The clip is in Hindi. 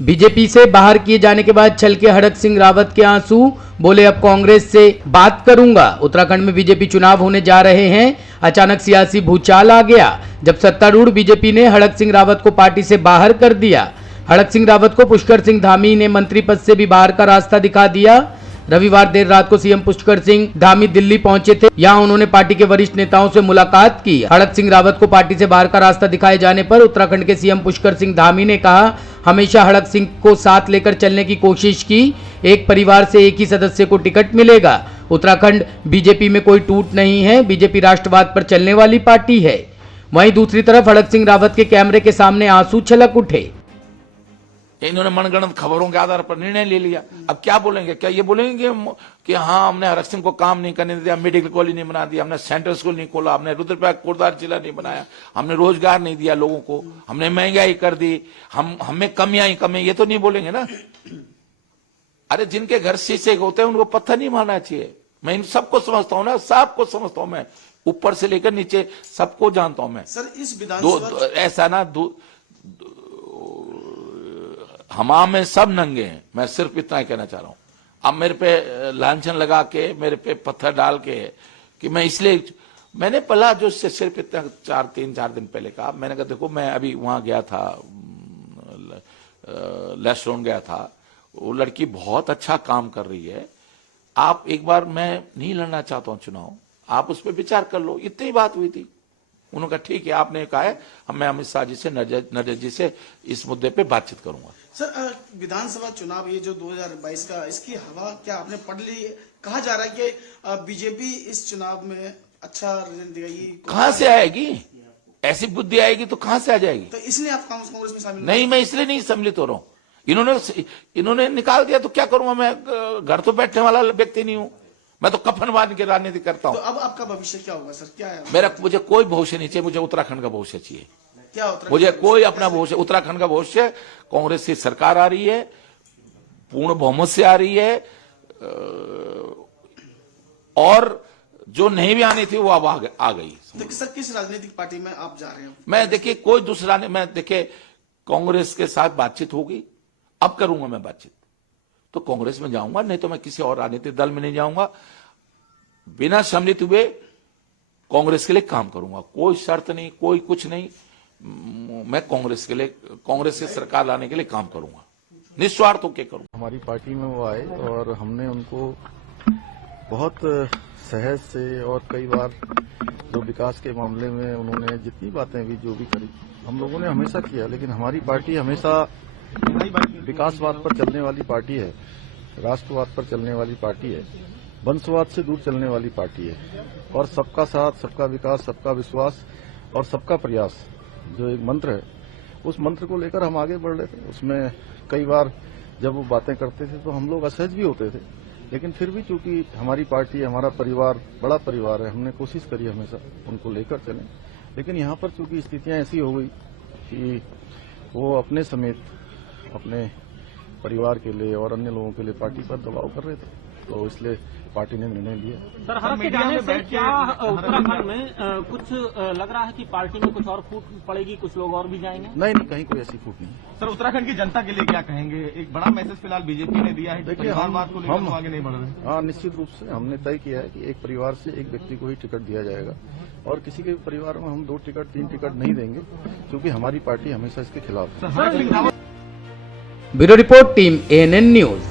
बीजेपी से बाहर किए जाने के बाद छलके हड़क सिंह रावत के आंसू, बोले अब कांग्रेस से बात करूंगा। उत्तराखंड में बीजेपी चुनाव होने जा रहे हैं, अचानक सियासी भूचाल आ गया जब सत्तारूढ़ बीजेपी ने हड़क सिंह रावत को पार्टी से बाहर कर दिया। हड़क सिंह रावत को पुष्कर सिंह धामी ने मंत्री पद से भी बाहर का रास्ता दिखा दिया। रविवार देर रात को सीएम पुष्कर सिंह धामी दिल्ली पहुंचे थे। यहां उन्होंने पार्टी के वरिष्ठ नेताओं से मुलाकात की। हड़क सिंह रावत को पार्टी से बाहर का रास्ता दिखाए जाने पर उत्तराखंड के सीएम पुष्कर सिंह धामी ने कहा, हमेशा हड़क सिंह को साथ लेकर चलने की कोशिश की। एक परिवार से एक ही सदस्य को टिकट मिलेगा। उत्तराखंड बीजेपी में कोई टूट नहीं है, बीजेपी राष्ट्रवाद पर चलने वाली पार्टी है। वहीं दूसरी तरफ हड़क सिंह रावत के कैमरे के सामने आंसू छलक उठे। इन्होंने मनगढ़ंत खबरों के आधार पर निर्णय ले लिया। अब क्या बोलेंगे? क्या ये बोलेंगे कि हाँ हमने हड़क सिंह को काम नहीं करने दिया, मेडिकल कॉलेज नहीं बना दिया, हमने सेंट्रल स्कूल नहीं खोला, हमने रुद्रप्रयाग कोटद्वार जिला नहीं बनाया, हमने रोजगार नहीं दिया लोगों को, हमने महंगाई कर दी, हमें कमियां ये तो नहीं बोलेंगे ना। अरे जिनके घर शीशे होते हैं उनको पत्थर नहीं मारना चाहिए। मैं इन सबको समझता हूँ ना, सबको समझता हूँ मैं, ऊपर से लेकर नीचे सबको जानता हूँ मैं। सर इस विधानसभा ऐसा ना हमाम में सब नंगे हैं। मैं सिर्फ इतना ही कहना चाह रहा हूं। अब मेरे पे लांछन लगा के, मेरे पे पत्थर डाल के कि मैं इसलिए, मैंने पहला जो सिर्फ इतना 3-4 दिन पहले कहा, मैंने कहा देखो मैं अभी वहां गया था, लेस्टोन गया था, वो लड़की बहुत अच्छा काम कर रही है। आप एक बार, मैं नहीं लड़ना चाहता हूं चुनाव, आप उस पर विचार कर लो। इतनी बात हुई थी। उन्होंने कहा ठीक है, आपने कहा है, मैं अमित शाह जी से, नड्डा जी से इस मुद्दे पे बातचीत करूंगा। सर विधानसभा चुनाव ये जो 2022 का, इसकी हवा क्या आपने पढ़ ली? कहा जा रहा है कि बीजेपी इस चुनाव में अच्छा रिजल्ट देगी। कहां से आएगी? ऐसी बुद्धि आएगी तो कहां से आ जाएगी? तो इसलिए आप कांग्रेस में शामिल नहीं, मैं इसलिए नहीं सम्मिलित हो रहा हूं। इन्होंने निकाल दिया तो क्या करूंगा मैं? घर तो बैठने वाला व्यक्ति नहीं हूं मैं, तो कफन बांध के राजनीति करता हूं। तो अब आपका भविष्य क्या होगा सर? क्या है मुझे कोई भविष्य नहीं चाहिए, मुझे उत्तराखंड का भविष्य चाहिए। क्या मुझे कोई अपना भविष्य, उत्तराखंड का भविष्य, कांग्रेस की सरकार आ रही है, पूर्ण बहुमत से आ रही है, और जो नहीं भी आनी थी वो अब आ गई। सर किस राजनीतिक पार्टी में आप जा रहे हैं? मैं देखिए कोई दूसरा नहीं, मैं देखिए कांग्रेस के साथ बातचीत होगी, अब करूंगा मैं बातचीत, तो कांग्रेस में जाऊंगा, नहीं तो मैं किसी और राजनीतिक दल में नहीं जाऊंगा। बिना सम्मिलित हुए कांग्रेस के लिए काम करूंगा, कोई शर्त नहीं, कोई कुछ नहीं। मैं कांग्रेस के लिए, कांग्रेस की सरकार लाने के लिए काम करूंगा, निस्वार्थ होकर करूंगा। हमारी पार्टी में वो आए और हमने उनको बहुत सहज से, और कई बार जो विकास के मामले में उन्होंने जितनी बातें भी जो भी करी, हम लोगों ने हमेशा किया। लेकिन हमारी पार्टी हमेशा विकासवाद पर चलने वाली पार्टी है, राष्ट्रवाद पर चलने वाली पार्टी है, वंशवाद से दूर चलने वाली पार्टी है, और सबका साथ, सबका विकास, सबका विश्वास और सबका प्रयास जो एक मंत्र है, उस मंत्र को लेकर हम आगे बढ़ रहे थे। उसमें कई बार जब वो बातें करते थे तो हम लोग असहज भी होते थे, लेकिन फिर भी चूंकि हमारी पार्टी, हमारा परिवार बड़ा परिवार है, हमने कोशिश करी हमेशा उनको लेकर चलें। लेकिन यहाँ पर चूंकि स्थितियां ऐसी हो गई कि वो अपने समेत अपने परिवार के लिए और अन्य लोगों के लिए पार्टी पर दबाव कर रहे थे, तो इसलिए पार्टी ने निर्णय लिया। सर हड़क के जाने से क्या उत्तराखंड में कुछ लग रहा है कि पार्टी में कुछ और फूट पड़ेगी, कुछ लोग और भी जाएंगे? नहीं, कहीं कोई ऐसी फूट नहीं। सर उत्तराखंड की जनता के लिए क्या कहेंगे? एक बड़ा मैसेज फिलहाल बीजेपी ने दिया है कि परिवारवाद को लेकर आगे नहीं बढ़ रहे। हाँ, निश्चित रूप से हमने तय किया है कि एक परिवार से एक व्यक्ति को ही टिकट दिया जाएगा, और किसी के परिवार में हम 2 टिकट 3 टिकट नहीं देंगे, क्योंकि हमारी पार्टी हमेशा इसके खिलाफ है। Bureau report, team ANN news.